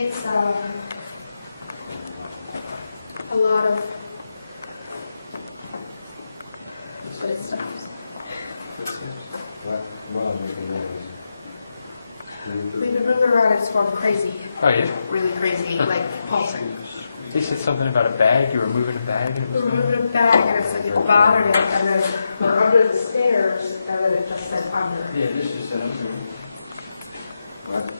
It's a lot of good stuff. We've been moving around, it's gone crazy. Oh, yeah? Really crazy, like pulsing. They said something about a bag. You were moving a bag. And it We was were moving it back and it's like it bothered it, and then we're under the stairs, and then it just said under. Yeah, this just said under. What?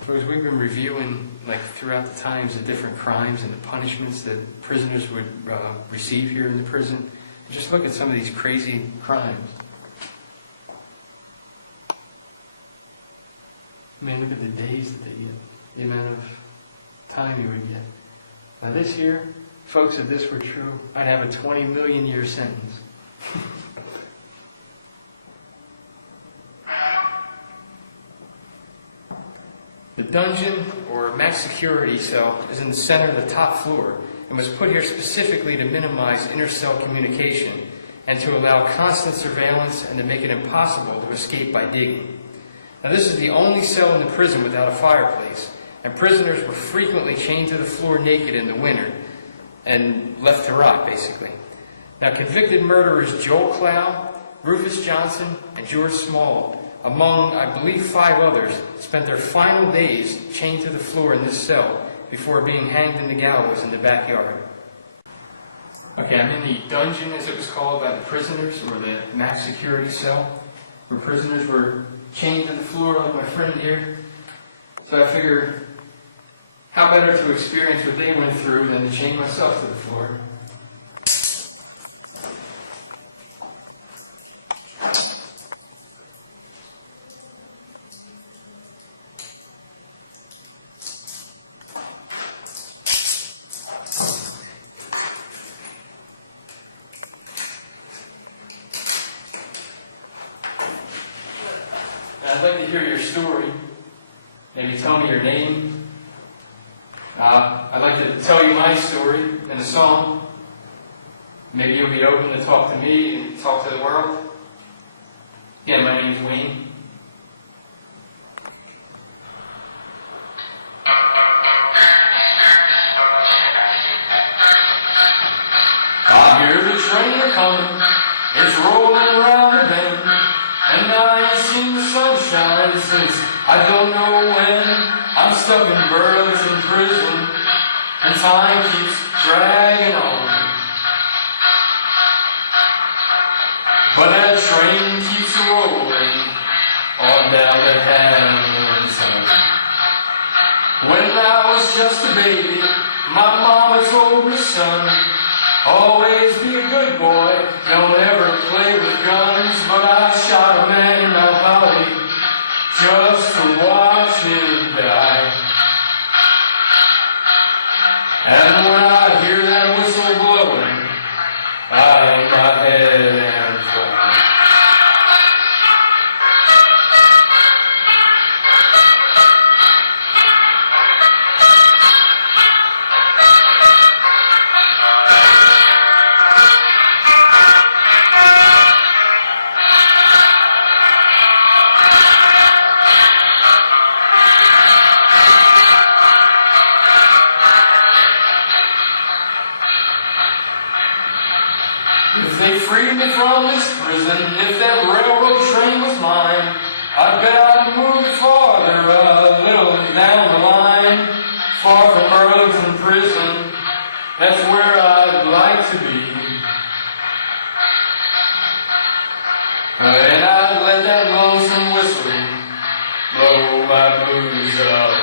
Because we've been reviewing, like, throughout the times, the different crimes and the punishments that prisoners would receive here in the prison. Just look at some of these crazy crimes. I mean, look at the days that they get, the amount of time you would get. Now this year, folks, if this were true, I'd have a 20 million year sentence. The dungeon, or max security cell, is in the center of the top floor and was put here specifically to minimize inter-cell communication and to allow constant surveillance and to make it impossible to escape by digging. Now, this is the only cell in the prison without a fireplace, and prisoners were frequently chained to the floor naked in the winter and left to rot, basically. Now, convicted murderers Joel Clow, Rufus Johnson, and George Small, among, I believe, 5 others, spent their final days chained to the floor in this cell before being hanged in the gallows in the backyard. Okay, I'm in the dungeon, as it was called by the prisoners, or the max security cell, where prisoners were chained to the floor like my friend here. So I figured, how better to experience what they went through than to chain myself to the floor. I'd like to hear your story. Maybe tell me your name. I'd like to tell you my story in a song. Maybe you'll be open to talk to me and talk to the world. Again, my name is Wayne. I hear the train a-coming. It's rolling around the bend. And I ain't seen the sunshine since I don't know when. I'm stuck in Burlington Prison, and time keeps dragging on. But that train keeps rolling on down the Hamilton. When I was just a baby, my mama told me, son, always be a good boy, don't ever play with guns. But I shot a man in Mount Holly just to watch him die. And when I hear that whistle blowing, I hang my head and cry. If they freed me from this prison, if that railroad train was mine, I bet I'd move farther, a little down the line, far from Burlington Prison. That's where I'd like to be. And I'd let that lonesome whistle blow my blues away.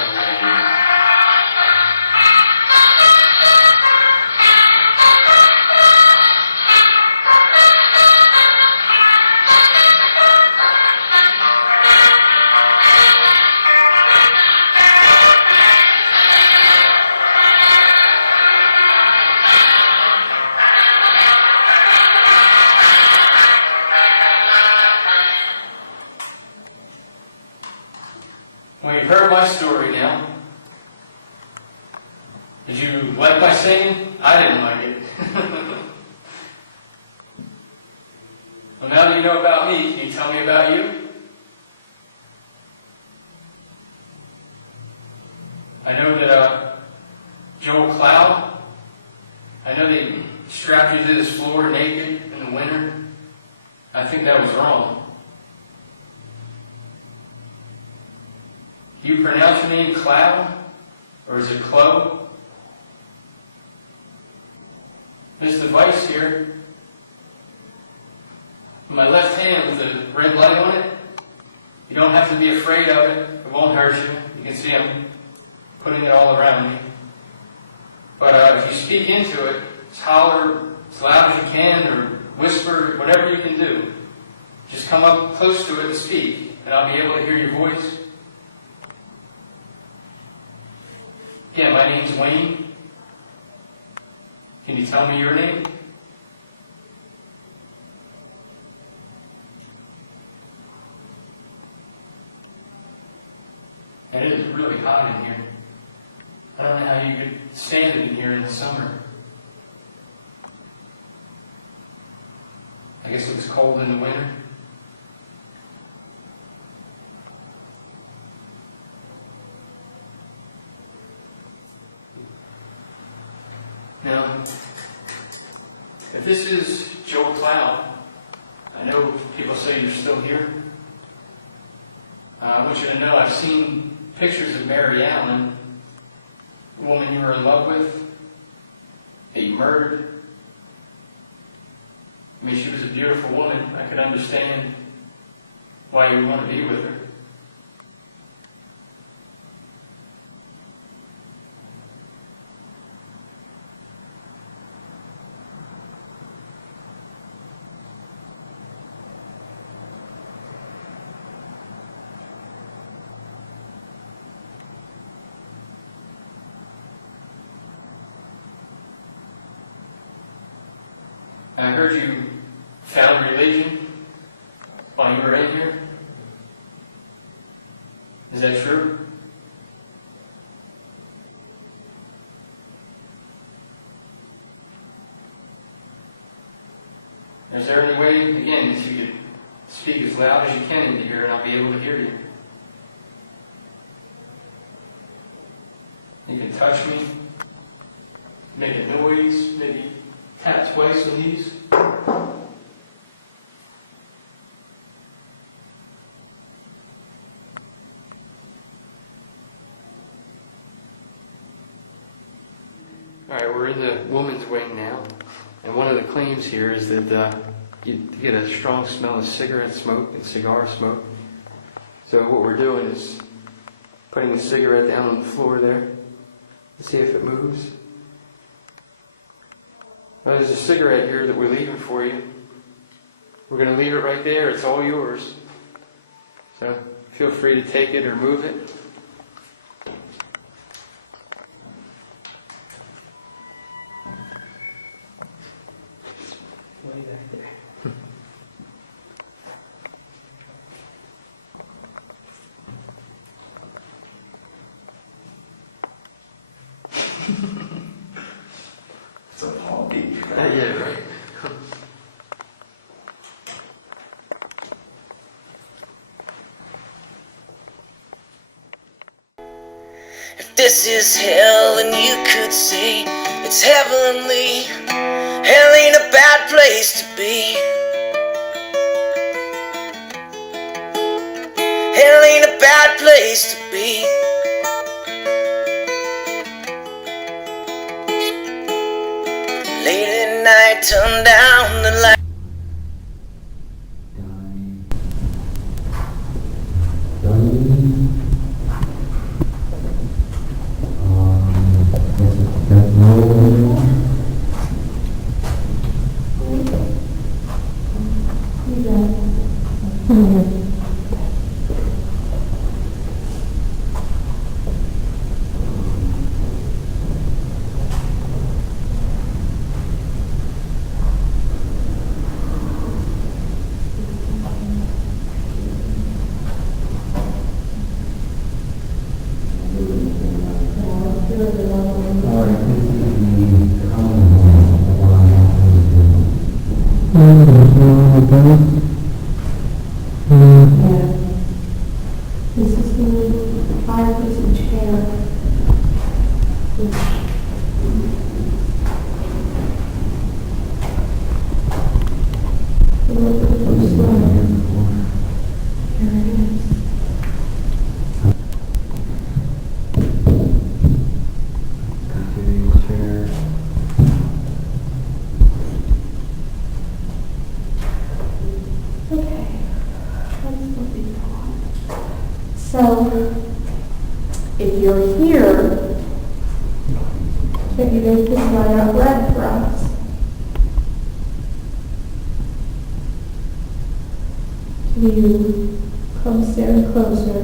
Well, you've heard my story now. Did you like my singing? I didn't like it. Well, now that you know about me, can you tell me about you? I know that Joel Cloud, I know they strapped you to this floor naked in the winter. I think that was wrong. Do you pronounce your name Cloud? Or is it Chloe? This device here, in my left hand with a red light on it, you don't have to be afraid of it. It won't hurt you. You can see I'm putting it all around me. But if you speak into it, just holler as loud as you can or whisper, whatever you can do. Just come up close to it and speak, and I'll be able to hear your voice. Yeah, my name's Wayne. Can you tell me your name? And it is really hot in here. I don't know how you could stand it in here in the summer. I guess it was cold in the winter. Now, if this is Joel Cloud, I know people say you're still here. I want you to know I've seen pictures of Mary Allen, the woman you were in love with, that you murdered. I mean, she was a beautiful woman. I could understand why you would want to be with her. I heard you found religion while you were in here. Is that true? Is there any way, again, that you could speak as loud as you can into here and I'll be able to hear you? You can touch me, make a noise, maybe tap twice on these. Alright, we're in the woman's wing now, and one of the claims here is that you get a strong smell of cigarette smoke and cigar smoke. So what we're doing is putting the cigarette down on the floor there and see if it moves. Well, there's a cigarette here that we're leaving for you. We're going to leave it right there. It's all yours. So feel free to take it or move it. Way back there. It's a hobby. Yeah, right. If this is hell, and you could say it's heavenly, hell ain't a bad place to be. Hell ain't a bad place to be. Late at night, turn down the light. This is the fireplace and chair. Here it is. Chair. Okay. That's what we thought. So, if you're here, can you make this light up red for us? Can you come stand closer?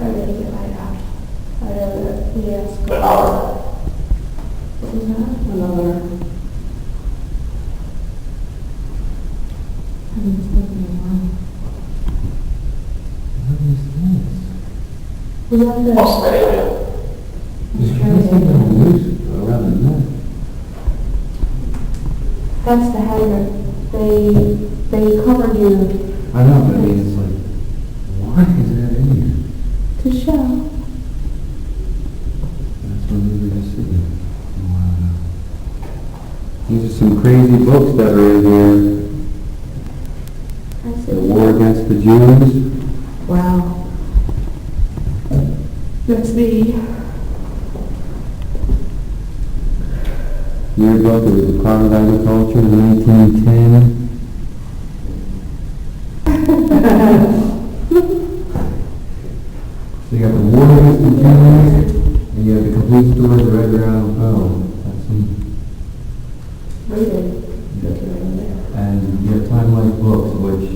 I make it light up. I know that, yes. What was that? Another. I think it's taking a while. What is this? We have the. It's trying loose around the neck. That's the hanger. They covered you I know, but I mean, it's like, why is that in here? to show. That's where we were just sitting. Oh, I don't know. These are some crazy books that are in here. I The see. War Against the Jews. Wow. That's me. Years ago, there was a cloud agriculture in 1910. So you got the War Against the Jews, and you have the complete story of the Red Brown Poe. That's some, Read it. That's right in there. and you have Time Life books, which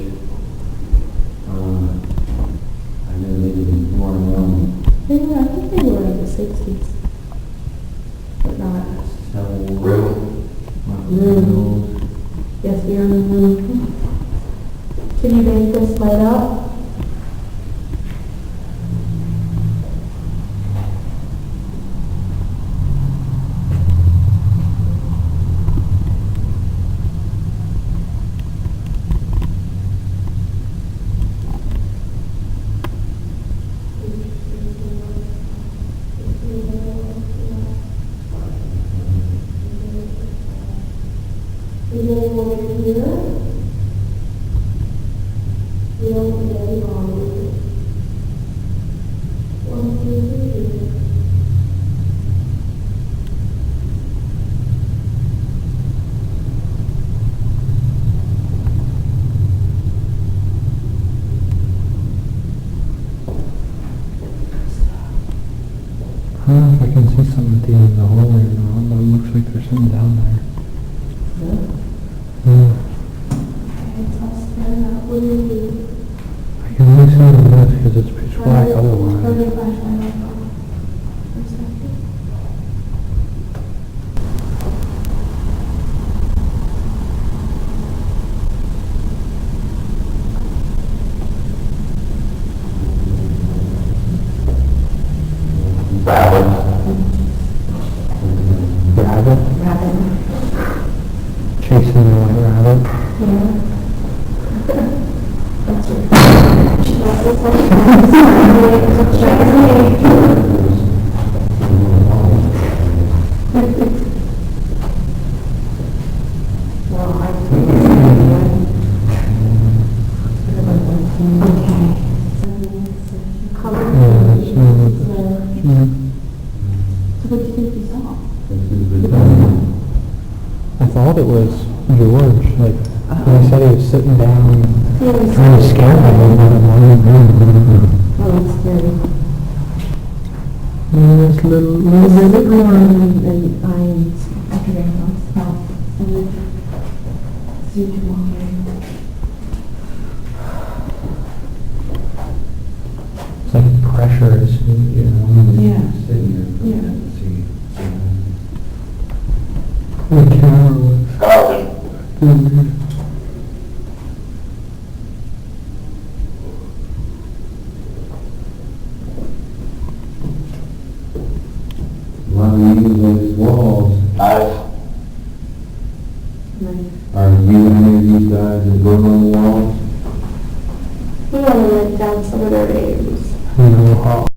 I know they didn't more around. I think they were in the 60s. But not. Really? Yes, you're in the room. Can you make this light up? Is there anyone in here? We don't need any volunteers. 1, 2, 3. I don't know if I can see something at the end of the hallway or not, but it looks like there's something down there. Okay, toss that out. What do you do? I can only see the left because it's pitch black Turn otherwise. the flashlight on for a second. Rabbit? Rabbit. Chasing the white rabbit. Yeah. That's right. Well, I okay. Color. So what do you think you saw? I thought it was George, like, when he said he was sitting down, trying to scare me. Oh, that's scary. This little bit warm. And I after very long stop and then see you walking. It's like pressure is, you know, Yeah. sitting here. Yeah. See. The camera was. A lot of these walls. Nice. Are you any of these guys that go on the walls? We want to let down some of their names. No.